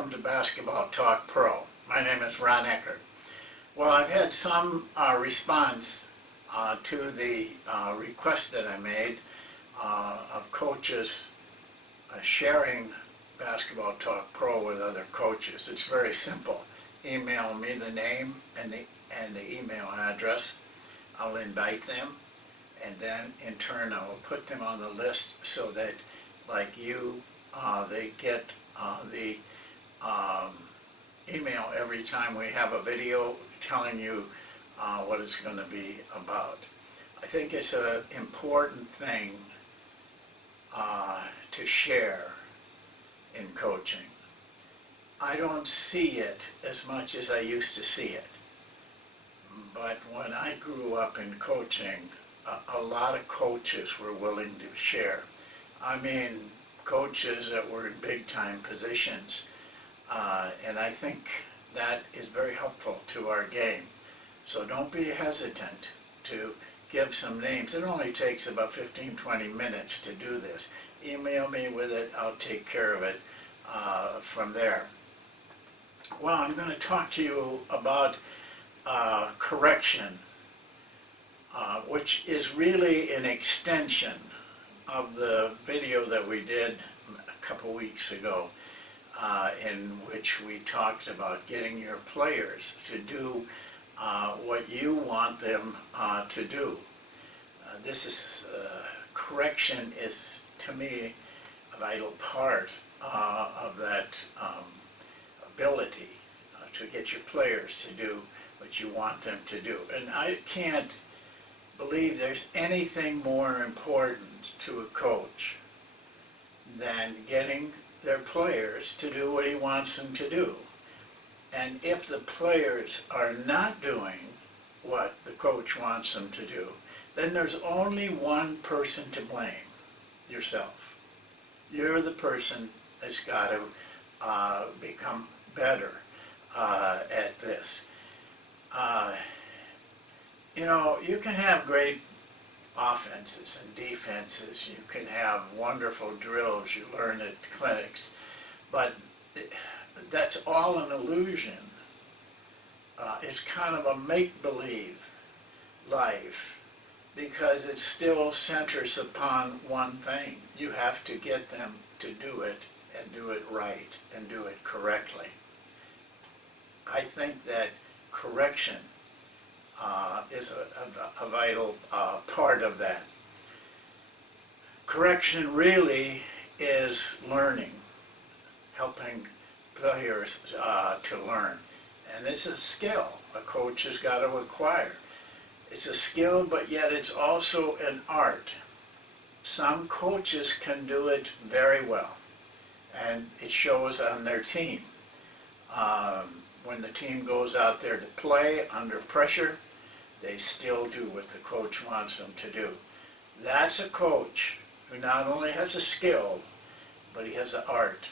welcome to Basketball Talk Pro. My name is Ron Ekker. Well, I've had some response to the request that I made of coaches sharing Basketball Talk Pro with other coaches. It's very simple. Email me the name and the email address. I'll invite them, and then in turn I will put them on the list so that, like you, they get the email every time we have a video telling you what it's going to be about. I think it's an important thing to share in coaching. I don't see it as much as I used to see it. But when I grew up in coaching, a lot of coaches were willing to share. I mean, coaches that were in big-time positions. And I think that is very helpful to our game. So don't be hesitant to give some names. It only takes about 15-20 minutes to do this. Email me with it. I'll take care of it from there. Well, I'm going to talk to you about correction, which is really an extension of the video that we did a couple weeks ago, in which we talked about getting your players to do what you want them to do. Correction is, to me, a vital part of that ability to get your players to do what you want them to do. And I can't believe there's anything more important to a coach than getting their players to do what he wants them to do. And if the players are not doing what the coach wants them to do, then there's only one person to blame: yourself. You're the person that's got to become better at this. You know, you can have great offenses and defenses. You can have wonderful drills you learn at clinics, but that's all an illusion. It's kind of a make-believe life because it still centers upon one thing. You have to get them to do it and do it right and do it correctly. I think that correction is a vital part of that. Correction really is learning, helping players to learn. And it's a skill a coach has got to acquire. It's a skill, but yet it's also an art. Some coaches can do it very well, and it shows on their team. When the team goes out there to play under pressure, they still do what the coach wants them to do. That's a coach who not only has a skill, but he has an art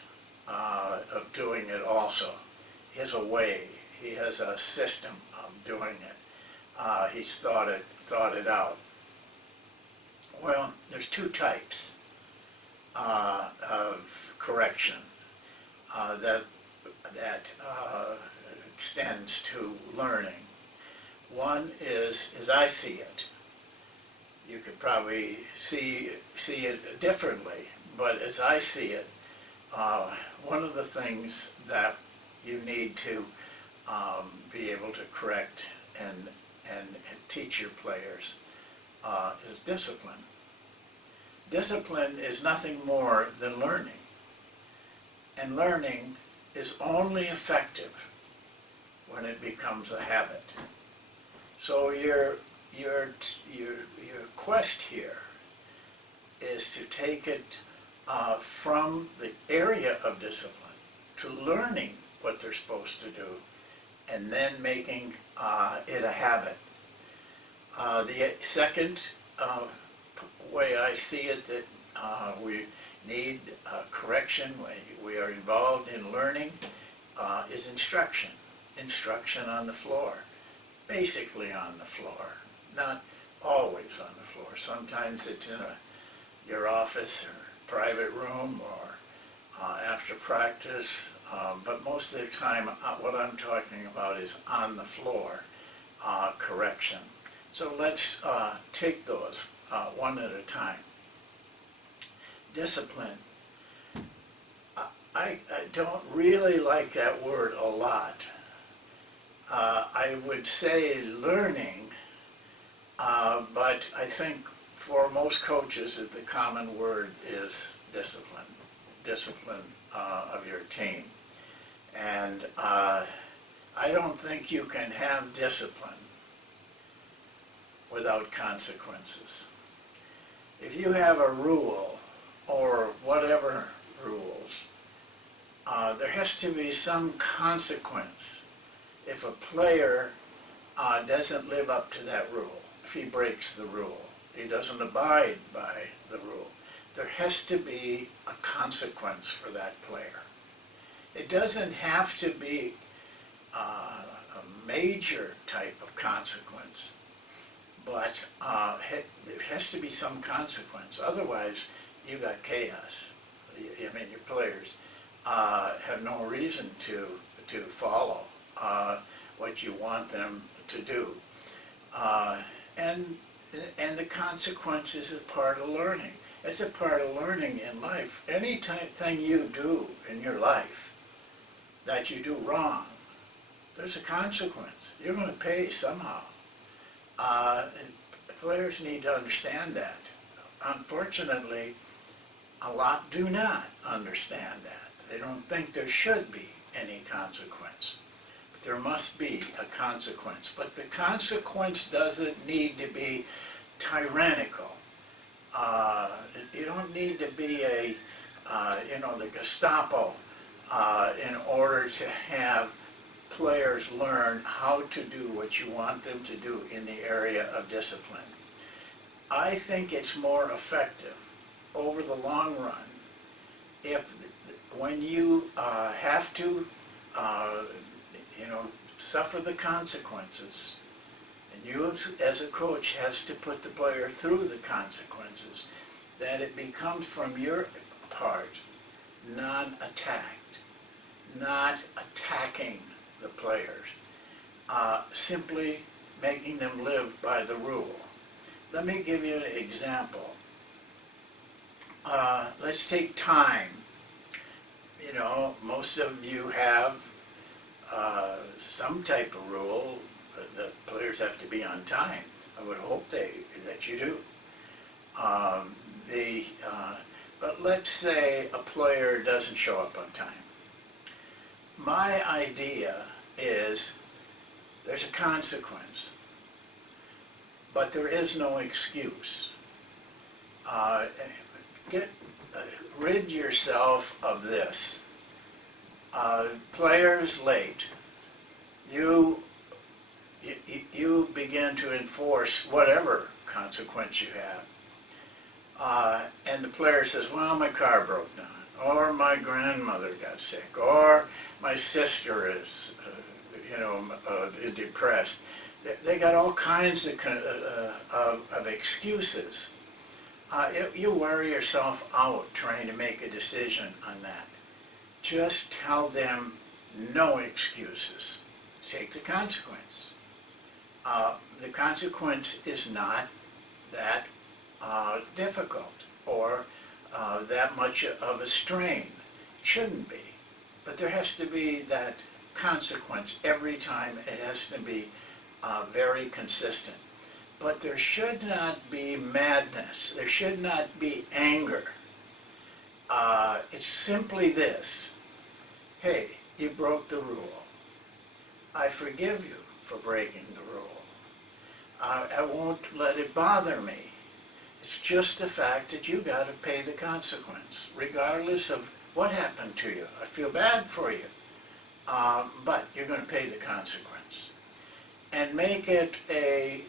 of doing it also. He has a way. He has a system of doing it. He's thought it out. Well, there's two types of correction that extends to learning. One is, as I see it, you could probably see it differently, but as I see it, one of the things that you need to be able to correct and teach your players is discipline. Discipline is nothing more than learning, and learning is only effective when it becomes a habit. So your quest here is to take it from the area of discipline to learning what they're supposed to do, and then making it a habit. The second way I see it that we need correction, we are involved in learning, is instruction. Instruction on the floor. Basically on the floor, not always on the floor. Sometimes it's in your office or private room, or after practice but most of the time what I'm talking about is on the floor correction. So let's take those one at a time. Discipline. I don't really like that word a lot. I would say learning, but I think for most coaches the common word is discipline. Discipline of your team. And I don't think you can have discipline without consequences. If you have a rule or whatever rules, there has to be some consequence if a player doesn't live up to that rule, if he breaks the rule, he doesn't abide by the rule. There has to be a consequence for that player. It doesn't have to be a major type of consequence, but there has to be some consequence. Otherwise, you got chaos. I mean, your players have no reason to follow what you want them to do. And the consequence is a part of learning. It's a part of learning in life. Anything you do in your life that you do wrong, there's a consequence. You're going to pay somehow. Players need to understand that. Unfortunately, a lot do not understand that. They don't think there should be any consequence. But there must be a consequence. But the consequence doesn't need to be tyrannical. You don't need to be the Gestapo in order to have players learn how to do what you want them to do in the area of discipline. I think it's more effective over the long run if when you have to suffer the consequences, and you as a coach has to put the player through the consequences, that it becomes from your part non-attacked, not attacking the players, simply making them live by the rule. Let me give you an example. Let's take time. Most of you have some type of rule that players have to be on time. I would hope that you do. But let's say a player doesn't show up on time. My idea is there's a consequence, but there is no excuse. Rid yourself of this. Players late. You begin to enforce whatever consequence you have. And the player says, well, my car broke down, or my grandmother got sick, or my sister is depressed. They got all kinds of excuses. You wear yourself out trying to make a decision on that. Just tell them no excuses. Take the consequence. The consequence is not that difficult or that much of a strain. It shouldn't be. But there has to be that consequence every time. It has to be very consistent. But there should not be madness. There should not be anger. It's simply this. Hey, you broke the rule. I forgive you for breaking the rule. I won't let it bother me. It's just the fact that you got to pay the consequence, regardless of what happened to you. I feel bad for you, but you're going to pay the consequence. And make it a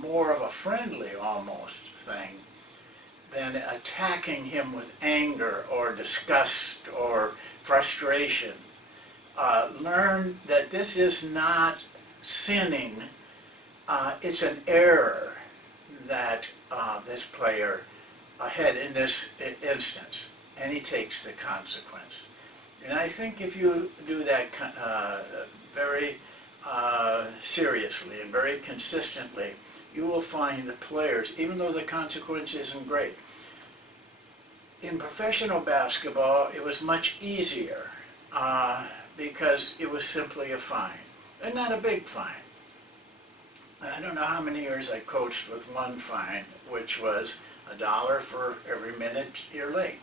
more of a friendly almost thing than attacking him with anger or disgust or frustration. Learn that this is not sinning. It's an error that this player had in this instance, and he takes the consequence. And I think if you do that very seriously and very consistently, you will find the players, even though the consequence isn't great. In professional basketball, it was much easier because it was simply a fine, and not a big fine. I don't know how many years I coached with one fine, which was $1 for every minute you're late.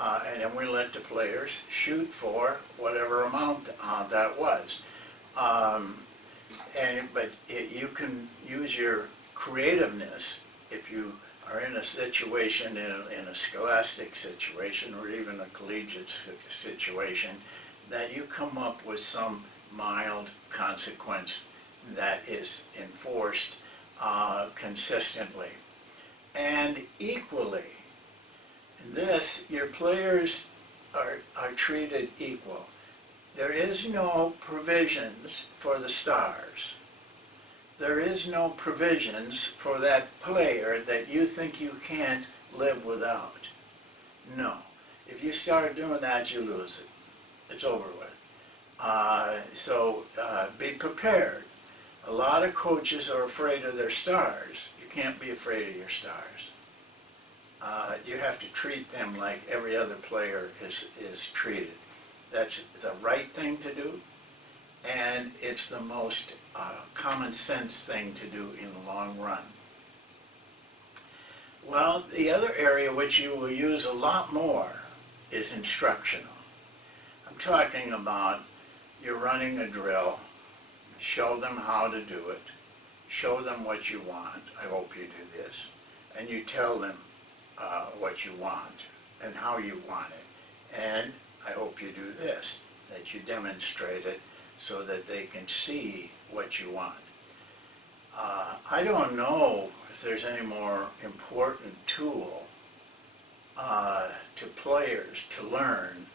And then we let the players shoot for whatever amount that was. But you can use your creativeness if you are in a situation, in a scholastic situation or even a collegiate situation, that you come up with some mild consequence that is enforced consistently. And equally, this, your players are treated equal. There is no provisions for the stars. There is no provisions for that player that you think you can't live without. No. If you start doing that, you lose it. It's over with. So be prepared. A lot of coaches are afraid of their stars. You can't be afraid of your stars. You have to treat them like every other player is treated. That's the right thing to do, and it's the most common sense thing to do in the long run. Well, the other area which you will use a lot more is instructional. I'm talking about you're running a drill, show them how to do it, show them what you want, I hope you do this, and you tell them what you want and how you want it. And I hope you do this, that you demonstrate it so that they can see what you want. I don't know if there's any more important tool to players to learn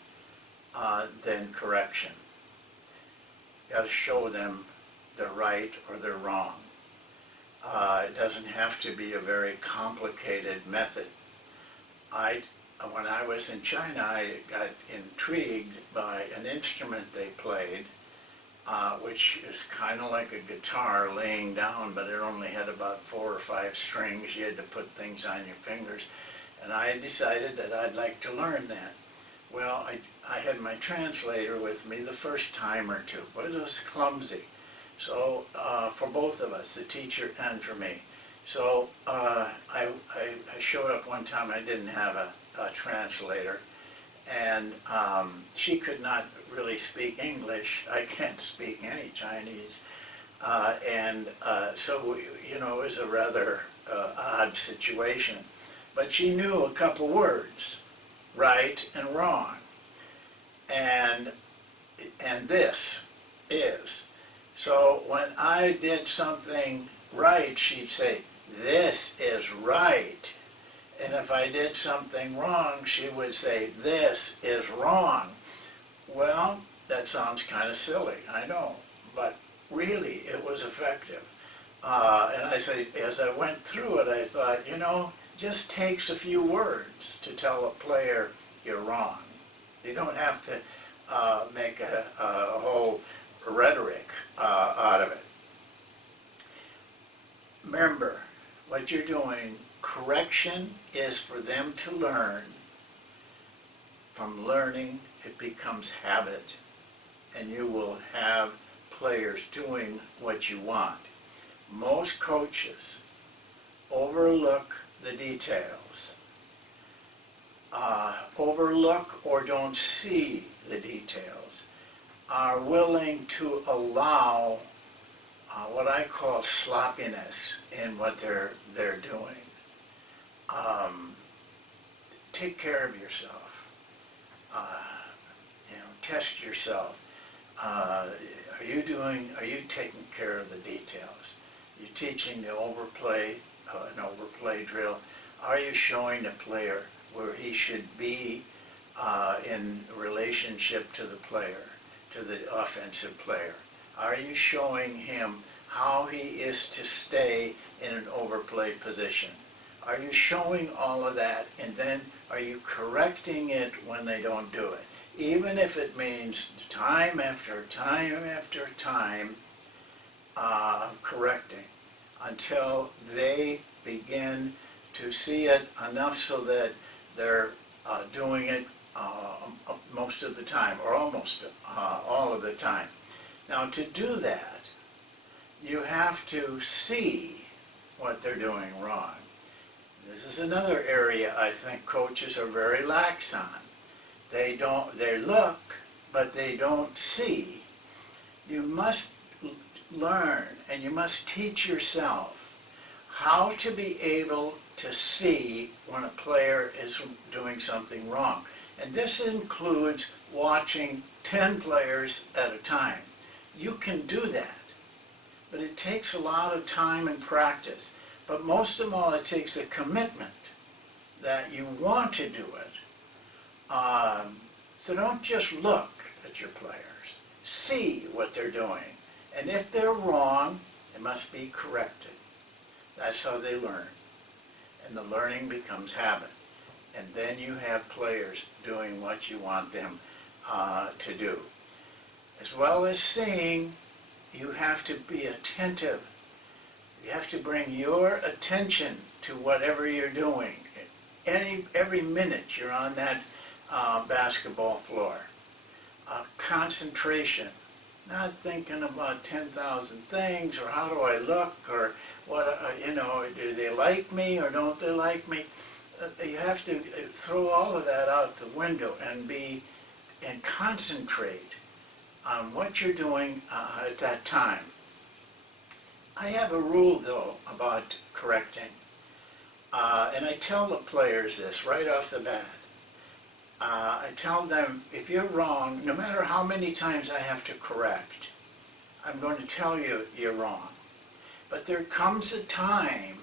than correction. You got to show them they're right or they're wrong. It doesn't have to be a very complicated method. When I was in China, I got intrigued by an instrument they played, which is kind of like a guitar laying down, but it only had about 4 or 5 strings. You had to put things on your fingers. And I decided that I'd like to learn that. Well, I had my translator with me the first time or two, but it was clumsy. So for both of us, the teacher and for me. So I showed up one time, I didn't have a translator, and she could not really speak English. I can't speak any Chinese. So, you know, it was a rather odd situation. But she knew a couple words, right and wrong. And this is. So when I did something right, she'd say, "This is right." And if I did something wrong, she would say, "This is wrong." Well, that sounds kind of silly, I know, but really it was effective. And I say, as I went through it, I thought, you know, just takes a few words to tell a player you're wrong. You don't have to make a whole rhetoric out of it. Remember, what you're doing, correction is for them to learn. From learning, it becomes habit, and you will have players doing what you want. Most coaches overlook the details, overlook or don't see the details, are willing to allow what I call sloppiness in what they're doing. Take care of yourself. You know, test yourself. Are you taking care of the details? You're teaching the overplay, an overplay drill. Are you showing the player where he should be in relationship to the player, to the offensive player? Are you showing him how he is to stay in an overplay position? Are you showing all of that, and then are you correcting it when they don't do it? even if it means time after time after time correcting, until they begin to see it enough so that they're doing it most of the time, or almost all of the time. Now, to do that, you have to see what they're doing wrong. This is another area I think coaches are very lax on. They look, but they don't see. You must learn, and you must teach yourself how to be able to see when a player is doing something wrong. And this includes watching 10 players at a time. You can do that, but it takes a lot of time and practice. But most of all, it takes a commitment that you want to do it. So don't just look at your players. See what they're doing. And if they're wrong, it must be corrected. That's how they learn. And the learning becomes habit. And then you have players doing what you want them to do. As well as seeing, you have to be attentive. You have to bring your attention to whatever you're doing. Every minute you're on that basketball floor. Concentration. Not thinking about 10,000 things, or how do I look, or what, do they like me or don't they like me? You have to throw all of that out the window and concentrate on what you're doing at that time. I have a rule, though, about correcting, and I tell the players this right off the bat. I tell them, if you're wrong, no matter how many times I have to correct, I'm going to tell you you're wrong. But there comes a time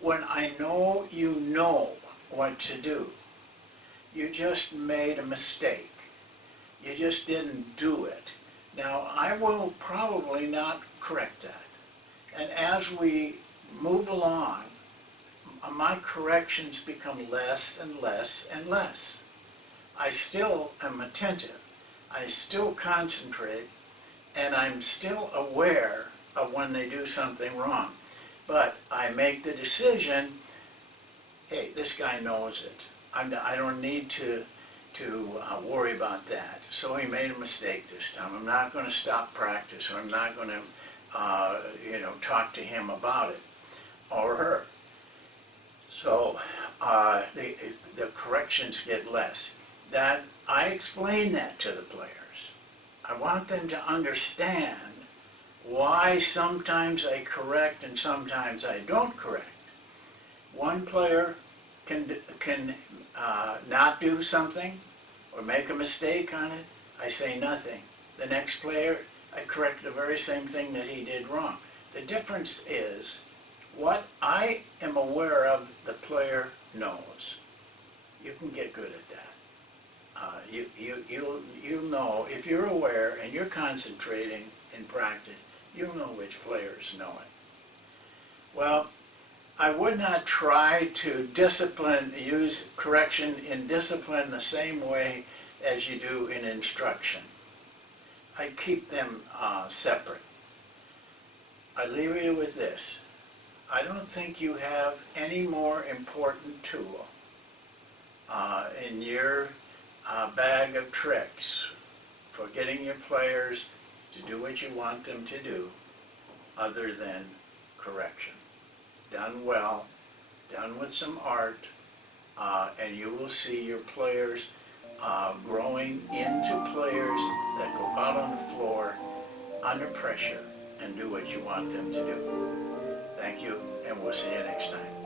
when I know you know what to do. You just made a mistake. You just didn't do it. Now, I will probably not correct that. And as we move along, my corrections become less and less and less. I still am attentive. I still concentrate, and I'm still aware of when they do something wrong. But I make the decision, hey, this guy knows it. I don't need to worry about that. So he made a mistake this time. I'm not going to stop practice, or I'm not going to talk to him about it, or her. So the corrections get less. That I explain that to the players. I want them to understand why sometimes I correct and sometimes I don't correct. One player can not do something or make a mistake on it. I say nothing. The next player, I correct the very same thing that he did wrong. The difference is what I am aware of, the player knows. You can get good at that. You'll know, if you're aware and you're concentrating in practice, you'll know which players know it. Well, I would not try to use correction in discipline the same way as you do in instruction. I keep them separate. I leave you with this. I don't think you have any more important tool in your bag of tricks for getting your players to do what you want them to do other than correction. Done well, done with some art, and you will see your players growing into players that go out on the floor under pressure and do what you want them to do. Thank you, and we'll see you next time.